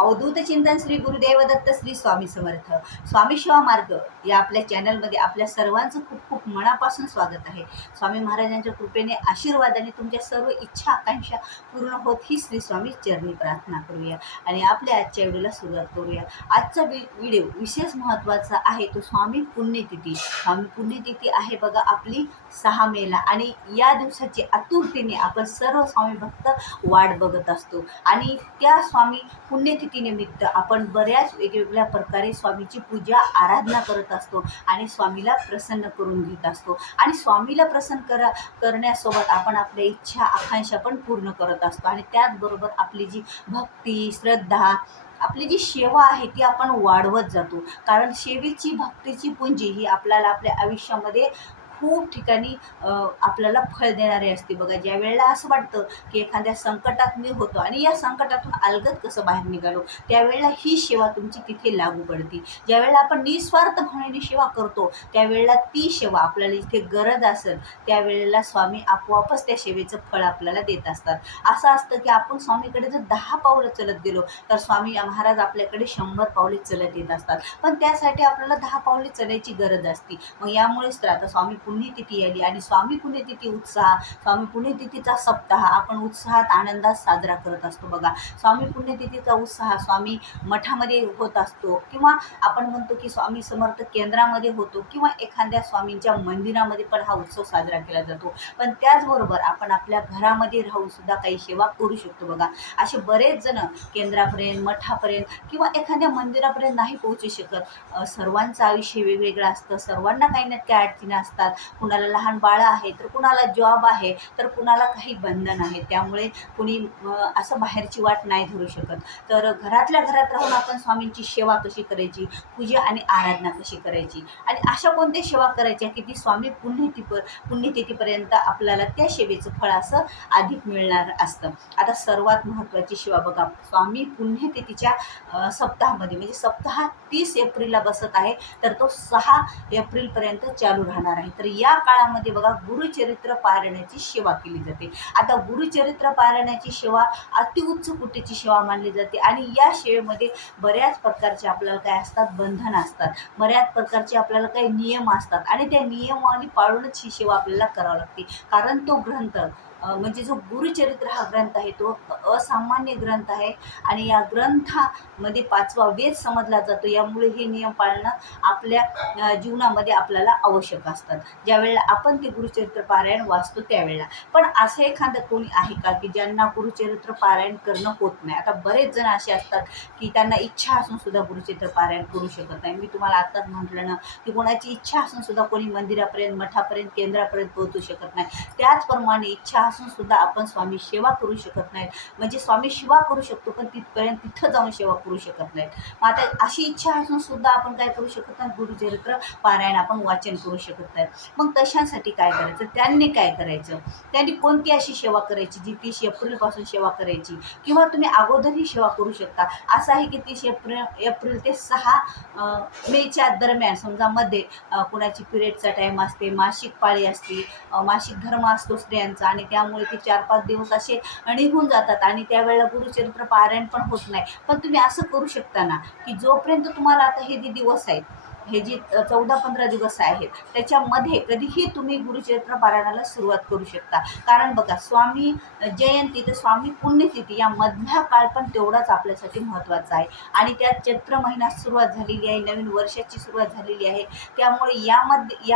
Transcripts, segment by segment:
अवधूत चिंतन श्री गुरुदेव दत्त श्री स्वामी समर्थ. स्वामी सेवा मार्ग या आपल्या चॅनलमध्ये आपल्या सर्वांचं खूप खूप मनापासून स्वागत आहे. स्वामी महाराजांच्या कृपेने आशीर्वादाने तुमच्या सर्व इच्छा आकांक्षा पूर्ण होत ही श्री स्वामी चरणी प्रार्थना करूया आणि आपल्या आजच्या व्हिडिओला सुरुवात करूया. आजचा व्हिडिओ विशेष महत्त्वाचा आहे तो स्वामी पुण्यतिथी. स्वामी पुण्यतिथी आहे बघा आपली 6 मेला आणि या दिवसाची आतुरतेने आपण सर्व स्वामी भक्त वाट बघत असतो आणि त्या स्वामी पुण्यतिथीनिमित्त आपण बऱ्याच वेगवेगळ्या प्रकारे स्वामीची पूजा आराधना करत असतो आणि स्वामीला प्रसन्न करून घेत असतो आणि स्वामीला प्रसन्न करण्यासोबत आपण आपल्या इच्छा आकांक्षा पण पूर्ण करत असतो आणि त्याचबरोबर आपली जी भक्ती श्रद्धा आपली जी सेवा आहे ती आपण वाढवत जातो. कारण सेवेची भक्तीची पुंजी ही आपल्याला आपल्या आयुष्यामध्ये खूप ठिकाणी आपल्याला फळ देणारे असते बघा. ज्या वेळेला असं वाटतं की एखाद्या संकटात मी होतो आणि या संकटातून अलगद कसं बाहेर निघालो, त्यावेळेला ही सेवा तुमची तिथे लागू पडते. ज्यावेळेला आपण निस्वार्थ भावनेने सेवा करतो त्यावेळेला ती सेवा आपल्याला जिथे गरज असेल त्यावेळेला स्वामी आपोआपच त्या सेवेचं फळ आपल्याला देत असतात. असं असतं की आपण स्वामीकडे जर 10 पावलं चलत गेलो तर स्वामी महाराज आपल्याकडे 100 पावले चलत येत असतात. पण त्यासाठी आपल्याला 10 पावले चलायची गरज असते. मग यामुळेच तर आता स्वामी पुण्यतिथी आली आणि स्वामी पुण्यतिथी उत्साह, स्वामी पुण्यतिथीचा सप्ताह आपण उत्साहात आनंदात साजरा करत असतो बघा. स्वामी पुण्यतिथीचा उत्साह स्वामी मठामध्ये होत असतो किंवा आपण म्हणतो की स्वामी समर्थ केंद्रामध्ये होतो किंवा एखाद्या स्वामींच्या मंदिरामध्ये पण हा उत्सव साजरा केला जातो. पण त्याचबरोबर आपण आपल्या घरामध्ये राहून सुद्धा काही सेवा करू शकतो बघा. असे बरेच जण केंद्रापर्यंत मठापर्यंत किंवा एखाद्या मंदिरापर्यंत नाही पोहोचू शकत. सर्वांचं आयुष्य वेगवेगळं असतं, सर्वांना काही ना काही अडचणी असतात. कुणाला लहान बाळं आहे तर कुणाला जॉब आहे तर कुणाला काही बंधन आहे, त्यामुळे कुणी असं बाहेरची वाट नाही धरू शकत. तर घरातल्या घरात राहून आपण स्वामींची सेवा कशी करायची, पूजा आणि आराधना कशी करायची आणि अशा कोणत्या सेवा करायच्या की ती स्वामी पुण्यतिथीपर्यंत आपल्याला त्या सेवेचं फळ असं अधिक मिळणार असतं. आता सर्वात महत्त्वाची सेवा बघा, स्वामी पुण्यतिथीच्या सप्ताहामध्ये म्हणजे सप्ताह 30 एप्रिलला बसत आहे तर तो 6 एप्रिलपर्यंत चालू राहणार आहे. तर या काळामध्ये बघा गुरुचरित्र पारायणाची सेवा केली जाते. आता गुरुचरित्र पारायणाची सेवा अतिउच्च कोटीची सेवा मानली जाते आणि या सेवेमध्ये बऱ्याच प्रकारचे आपल्याला काय असतात, बंधन असतात, बऱ्याच प्रकारचे आपल्याला काही नियम असतात आणि त्या नियमावली पाळूनच ही सेवा आपल्याला करावी लागते. कारण तो ग्रंथ म्हणजे जो गुरुचरित्र हा ग्रंथ आहे तो असामान्य ग्रंथ आहे आणि या ग्रंथामध्ये 5वा वेद समजला जातो. यामुळे हे नियम पाळणं आपल्या जीवनामध्ये आपल्याला आवश्यक असतात ज्यावेळेला आपण ते गुरुचरित्र पारायण वाचतो त्यावेळेला. पण असं एखादं कोणी आहे का की ज्यांना गुरुचरित्र पारायण करणं होत नाही? आता बरेच जण असे असतात की त्यांना इच्छा असून सुद्धा गुरुचरित्र पारायण करू शकत नाही. मी तुम्हाला आताच म्हटलं ना की कोणाची इच्छा असून सुद्धा कोणी मंदिरापर्यंत मठापर्यंत केंद्रापर्यंत पोहोचू शकत नाही. त्याचप्रमाणे इच्छा असून सुद्धा आपण स्वामी सेवा करू शकत नाहीत. म्हणजे स्वामी सेवा करू शकतो पण तिथं जाऊन सेवा करू शकत नाहीत. मग आता अशी इच्छा असून सुद्धा आपण काय करू शकत नाही, गुरुचरित्र पारायण आपण वाचन करू शकत नाही. मग तशासाठी काय करायचं, त्यांनी काय करायचं, त्यांनी कोणती अशी सेवा करायची जी 30 एप्रिलपासून सेवा करायची किंवा तुम्ही अगोदरही सेवा करू शकता. असं आहे की 30 एप्रिल ते 6 मेच्या दरम्यान समजा मध्ये कुणाची पिरियडचा टाईम असते, मासिक पाळी असते, मासिक धर्म असतो स्त्रियांचा आणि त्यामुळे ते 4-5 दिवस असे निघून जातात आणि त्यावेळेला गुरुचरित्र पारायण पण होत नाही. पण तुम्ही असं करू शकता ना की जोपर्यंत तुम्हाला आता हे जे दिवस आहेत, हे जे 14-15 दिवस आहेत त्याच्यामध्ये कधीही तुम्ही गुरुचरित्र पारायणाला सुरुवात करू शकता. कारण बघा स्वामी जयंती तर स्वामी पुण्यतिथी या मधला काळ पण तेवढाच आपल्यासाठी महत्त्वाचा आहे आणि त्यात चैत्र महिन्यात सुरुवात झालेली आहे, नवीन वर्षाची सुरुवात झालेली आहे. त्यामुळे यामध्ये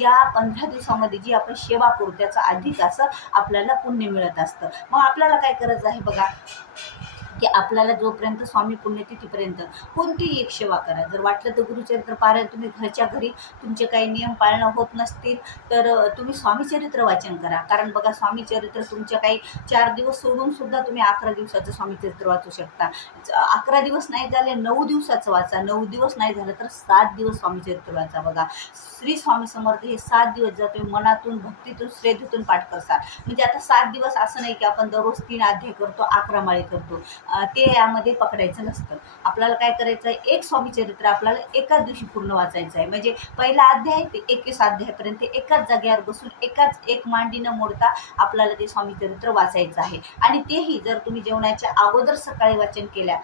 या 15 दिवसामध्ये जी आपण सेवा करू त्याचं अधिक असं आपल्याला पुण्य मिळत असतं. मग आपल्याला काय करायचं आहे बघा की आपल्याला जोपर्यंत स्वामी पुण्यतिथीपर्यंत कोणतीही एक सेवा करा. जर वाटलं तर गुरुचरित्र पारायण तुम्ही घरच्या घरी तुमचे काही नियम पाळणं होत नसतील तर तुम्ही स्वामीचरित्र वाचन करा. कारण बघा स्वामीचरित्र तुमच्या काही 4 दिवस सोडून सुद्धा तुम्ही 11 दिवसाचं स्वामीचरित्र वाचू शकता. 11 दिवस नाही झाले 9 दिवसाचं वाचा, 9 दिवस नाही झालं तर 7 दिवस स्वामीचरित्र वाचा बघा. श्री स्वामी समर्थ हे 7 दिवस जर तुम्ही मनातून भक्तीतून श्रद्धेतून पाठ करसाल म्हणजे आता 7 दिवस असं नाही की आपण दररोज 3 अध्याय करतो, 11 माळी करतो. ते यामध्ये पकडायचं नसतं. आपल्याला काय करायचं आहे, एक स्वामी चरित्र आपल्याला एकाच दिवशी पूर्ण वाचायचं आहे. म्हणजे पहिला अध्याय ते 21 अध्यायापर्यंत एकाच जागेवर बसून एक मांडी न मोडता आपल्याला ते स्वामी चरित्र वाचायचं आहे. आणि तेही जर तुम्ही जेवणाच्या अगोदर सकाळी वाचन केल्या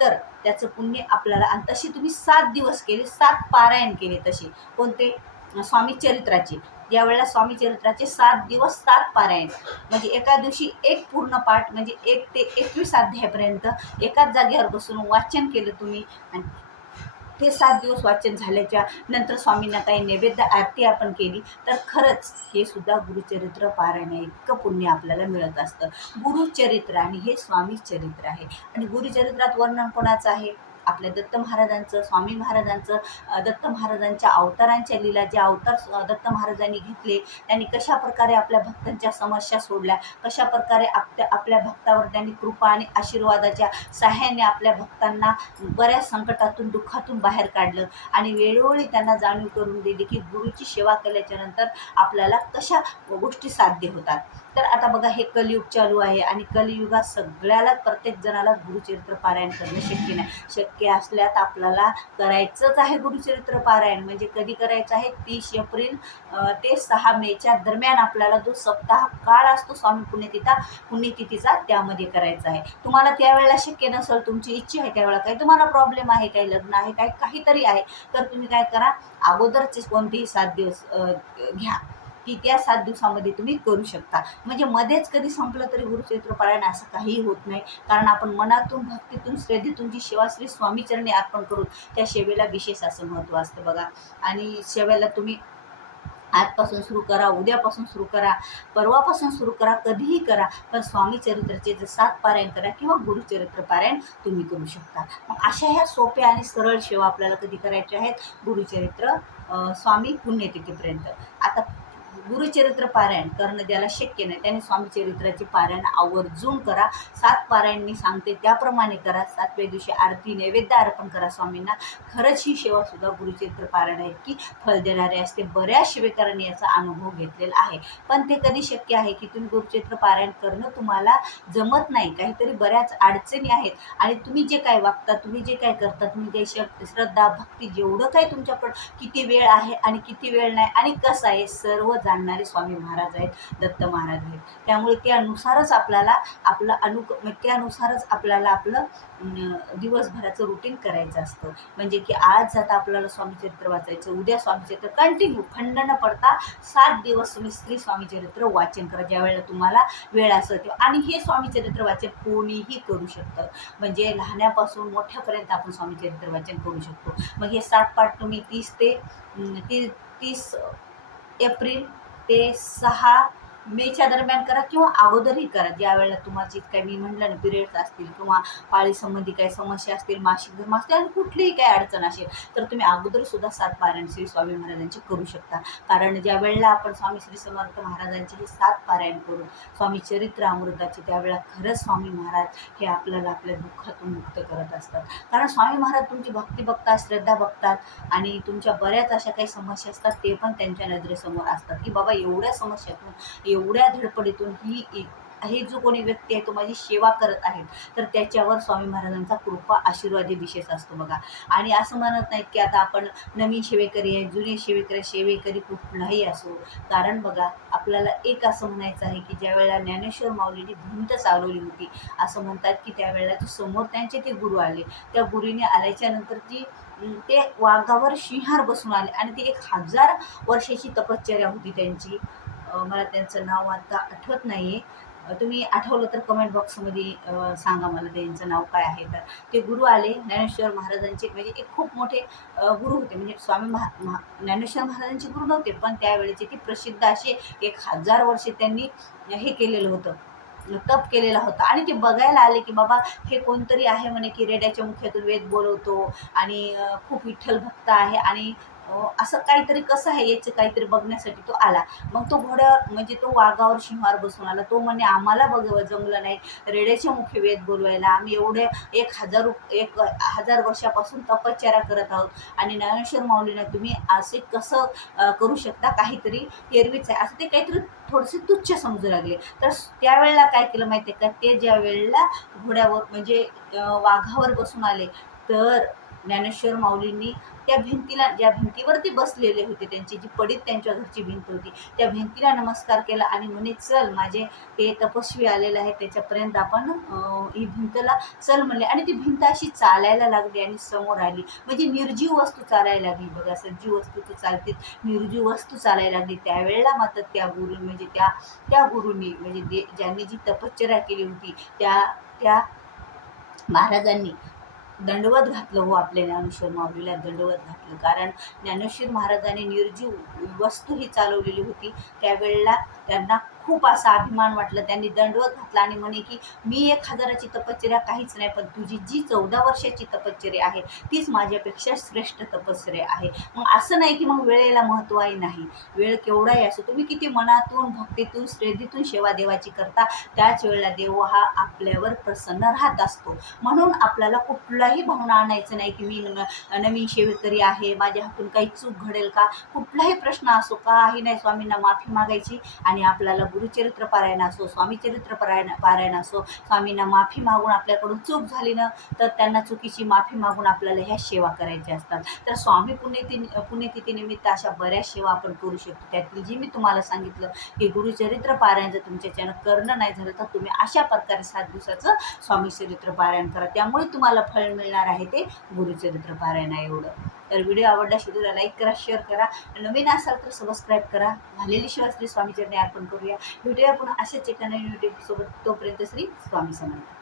तर त्याचं पुण्य आपल्याला, आणि तशी तुम्ही 7 दिवस केले, 7 पारायण केले तसे कोणते, स्वामी चरित्राचे. ज्यावेळेला स्वामी चरित्राचे 7 दिवस 7 पारायण, म्हणजे एका दिवशी एक पूर्ण पाठ, म्हणजे 1 ते 21 अध्यायापर्यंत एकाच जागेवर बसून वाचन केलं तुम्ही, आणि ते 7 दिवस वाचन झाल्याच्या नंतर स्वामींना काही नैवेद्य आरती आपण केली, तर खरंच हे सुद्धा गुरुचरित्र पारायण इतकं पुण्य आपल्याला मिळत असतं. गुरुचरित्र आणि हे स्वामी चरित्र आहे. आणि गुरुचरित्रात वर्णन कोणाचं आहे, आपल्या दत्त महाराजांचं, स्वामी महाराजांचं. दत्त महाराजांच्या अवतारांच्या लीला, जे अवतार दत्त महाराजांनी घेतले, त्यांनी कशा प्रकारे आपल्या भक्तांच्या समस्या सोडल्या, कशा प्रकारे आपल्या भक्तावर त्यांनी कृपा आणि आशीर्वादाच्या सहाय्याने आपल्या भक्तांना बऱ्याच संकटातून, दुःखातून बाहेर काढलं, आणि वेळोवेळी त्यांना जाणीव करून दिली की गुरुची सेवा केल्याच्या नंतर आपल्याला कशा गोष्टी साध्य होतात. तर आता बघा, हे कलियुग चालू आहे, आणि कलियुगात सगळ्याला, प्रत्येक जणाला गुरुचरित्र पारायण करणं शक्य नाही. शक्य असल्यात आपल्याला करायचंच आहे गुरुचरित्र पारायण. म्हणजे कधी करायचं आहे, 30 एप्रिल ते 6 मेच्या दरम्यान आपल्याला जो सप्ताह काळ असतो स्वामी पुण्यतिथीचा, त्यामध्ये करायचा आहे. तुम्हाला त्यावेळेला शक्य नसेल, तुमची इच्छा आहे त्यावेळेला, काही तुम्हाला प्रॉब्लेम आहे, काही लग्न आहे, काहीतरी आहे, तर तुम्ही काय करा, अगोदरचे कोणतेही 7 दिवस घ्या, की त्या 7 दिवसामध्ये तुम्ही करू शकता. म्हणजे मध्येच कधी संपलं तरी गुरुचरित्र पारायण असं काहीही होत नाही. कारण आपण मनातून, भक्तीतून, श्रद्धेतून जी सेवा श्री स्वामीचरणी अर्पण करून, त्या सेवेला विशेष असं महत्त्व असतं बघा. आणि सेवेला तुम्ही आजपासून सुरू करा, उद्यापासून सुरू करा, परवापासून सुरू करा, कधीही करा, पण स्वामी चरित्राचे जे 7 पारायण करा, किंवा गुरुचरित्र पारायण तुम्ही करू शकता. मग अशा ह्या सोप्या आणि सरळ सेवा आपल्याला कधी करायच्या आहेत, गुरुचरित्र स्वामी पुण्यतिथीपर्यंत. आता गुरुचरित्र पारायण करणं ज्याला शक्य नाही, त्याने स्वामी चरित्राचे पारायण आवर्जून करा. 7 पारायण मी सांगते त्याप्रमाणे करा. 7व्या दिवशी आरती नैवेद्य अर्पण करा स्वामींना. खरंच ही सेवा सुद्धा गुरुचरित्र पारायण इतकी फल देणारी असते. बऱ्याच सेवेकरांनी याचा अनुभव घेतलेला आहे. पण ते कधी शक्य आहे की तुम्ही गुरुचरित्र पारायण करणं तुम्हाला जमत नाही, काहीतरी बऱ्याच अडचणी आहेत, आणि तुम्ही जे काय वागता, तुम्ही जे काय करता, तुम्ही काही श्रद्धा, भक्ती, जेवढं काही तुमच्याकडं किती वेळ आहे आणि किती वेळ नाही, आणि कसं आहे, सर्व जाणणारे स्वामी महाराज आहेत, दत्त महाराज आहेत. त्यामुळे त्यानुसारच आपल्याला त्यानुसारच आपल्याला आपलं दिवसभराचं रुटीन करायचं असतं. म्हणजे की आज जाता आपल्याला स्वामीचरित्र वाचायचं, उद्या स्वामीचरित्र, कंटिन्यू खंड न पडता 7 दिवस तुम्ही श्री स्वामीचरित्र वाचन करा, ज्या वेळेला तुम्हाला वेळ असेल तेव्हा. आणि हे स्वामीचरित्र वाचन कोणीही करू शकतं, म्हणजे लहानापासून मोठ्यापर्यंत आपण स्वामीचरित्र वाचन करू शकतो. मग हे 7 पाठ तुम्ही 30 एप्रिल ते 6 मेच्या दरम्यान करा, किंवा अगोदरही करा, ज्या वेळेला तुम्हाला काही, मी म्हटलं ना, पिरियड्स असतील, किंवा पाळीसंबंधी काही समस्या असतील, मासिक धर्म असतील, आणि कुठलीही काही अडचण असेल, तर तुम्ही अगोदर सुद्धा 7 पारायण श्री स्वामी महाराजांचे करू शकता. कारण ज्या वेळेला आपण स्वामी श्री समर्थ महाराजांचे हे 7 पारायण करून स्वामी चरित्र अमृताचे, त्यावेळेला खरंच स्वामी महाराज हे आपल्याला आपल्या दुःखातून मुक्त करत असतात. कारण स्वामी महाराज तुमची भक्ती बघतात, श्रद्धा बघतात, आणि तुमच्या बऱ्याच अशा काही समस्या असतात, ते पण त्यांच्या नजरेसमोर असतात, की बाबा एवढ्या समस्यातून, एवढ्या धडपडीतून हे जो कोणी व्यक्ती आहे तो माझी सेवा करत आहे, तर त्याच्यावर स्वामी महाराजांचा कृपा, आशीर्वाद विशेष असतो बघा. आणि असं म्हणत नाहीत की आता आपण नवीन सेवेकरी आहे, जुने सेवेकरी कुठलाही असो. कारण बघा, आपल्याला एक असं म्हणायचं आहे की ज्या वेळेला ज्ञानेश्वर माऊलींनी भिंत चालवली होती, असं म्हणतात की त्यावेळेला जो समोर त्यांचे ते गुरु आले, त्या गुरुने आल्याच्या नंतर ते वाघावर सिंहार बसून आले, आणि ती 1000 वर्षाची तपश्चर्या होती त्यांची. मला त्यांचं नाव आता आठवत नाही आहे, तुम्ही आठवलं तर कमेंट बॉक्समध्ये सांगा मला त्यांचं नाव काय आहे. तर ते गुरु आले ज्ञानेश्वर महाराजांचे, म्हणजे एक खूप मोठे गुरु होते, म्हणजे स्वामी ज्ञानेश्वर महाराजांचे गुरु नव्हते, पण त्यावेळेचे ते प्रसिद्ध असे 1000 वर्षे त्यांनी हे केलेलं होतं, तप केलेला होता. आणि ते बघायला आले की बाबा हे कोणतरी आहे म्हणे, की रेड्याच्या मुख्यातून वेद बोलवतो, आणि खूप विठ्ठल भक्त आहे, आणि असं काहीतरी कसं आहे याचं काहीतरी बघण्यासाठी तो आला. मग तो घोड्यावर म्हणजे तो वाघावर सिंहावर बसून आला. तो म्हणे आम्हाला जमलं नाही रेड्याचे मुखी वेद बोलवायला. आम्ही एवढे 1000 वर्षापासून तपश्चर्या करत आहोत आणि ज्ञानेश्वर माऊलींना तुम्ही असे कसं करू शकता, काहीतरी एरवीच आहे असं ते काहीतरी थोडेसे तुच्छ समजू लागले. तर त्यावेळेला काय केलं माहिती आहे का, ते ज्या वेळेला घोड्यावर म्हणजे वाघावर बसून आले, तर ज्ञानेश्वर माऊलींनी त्या भिंतीला, ज्या भिंतीवर ते बसलेले होते, त्यांची जी पडीत त्यांच्या घरची भिंत होती, त्या भिंतीला नमस्कार केला आणि म्हणे चल माझे ते तपस्वी आलेले आहे त्याच्यापर्यंत आपण ही भिंतला चल म्हणले. आणि ती भिंत अशी चालायला लागली आणि समोर आली. म्हणजे निर्जीव वस्तू चालायला लागली बघा, सजीव वस्तू तर चालते, निर्जीव वस्तू चालायला लागली. त्यावेळेला मात्र त्या गुरु म्हणजे त्या गुरुंनी म्हणजे ज्यांनी जी तपश्चर्या केली होती त्या त्या महाराजांनी दंडवत घातलं. हो, आपल्या ज्ञानेश्वर माऊलीला दंडवत घातलं. कारण ज्ञानेश्वर महाराजांनी निर्जीव वस्तू ही चालवलेली होती. त्यावेळेला त्यांना खूप असा अभिमान वाटला. त्यांनी दंडवत घातला आणि म्हणे की मी 1000ची तपश्चर्या काहीच नाही, पण तुझी जी 14 वर्षाची तपश्चर्या आहे तीच माझ्यापेक्षा श्रेष्ठ तपश्चर्या आहे. मग असं नाही की मग वेळेला महत्त्वही नाही, वेळ केवढाही असो, तुम्ही किती मनातून भक्तीतून श्रद्धेतून सेवा देवाची करता, त्याच वेळेला देव हा आपल्यावर प्रसन्न राहत असतो. म्हणून आपल्याला कुठलाही भावना आणायचं नाही की मी नवीन सेवेकरी आहे, माझ्या हातून काही चूक घडेल का, कुठलाही प्रश्न असो काही नाही, स्वामींना माफी मागायची. आणि आपल्याला गुरुचरित्र पारायण असो, स्वामीचरित्र पारायण असो, स्वामींना माफी मागून आपल्याकडून चूक झाली ना तर त्यांना चुकीची माफी मागून आपल्याला ह्या सेवा करायच्या असतात. तर स्वामी पुण्यतिथीनिमित्त अशा बऱ्याच सेवा आपण करू शकतो. त्यातील जी मी तुम्हाला सांगितलं की गुरुचरित्र पारायण जर तुमच्याच्यानं करणं नाही झालं तर तुम्ही अशा प्रकारे 7 दिवसाचं स्वामी चरित्र पारायण करा. त्यामुळे तुम्हाला फळ मिळणार आहे ते गुरुचरित्र पारायण आहे एवढं. तर व्हिडिओ आवडला व्हिडिओला लाईक करा, शेअर करा, नवीन असाल तर सबस्क्राईब करा. झालेली शिवाय श्री स्वामीचरणी अर्पण करूया. भेटूया पुन्हा अशाच एका नवीन व्हिडिओ सोबत. तोपर्यंत श्री स्वामी समर्थ.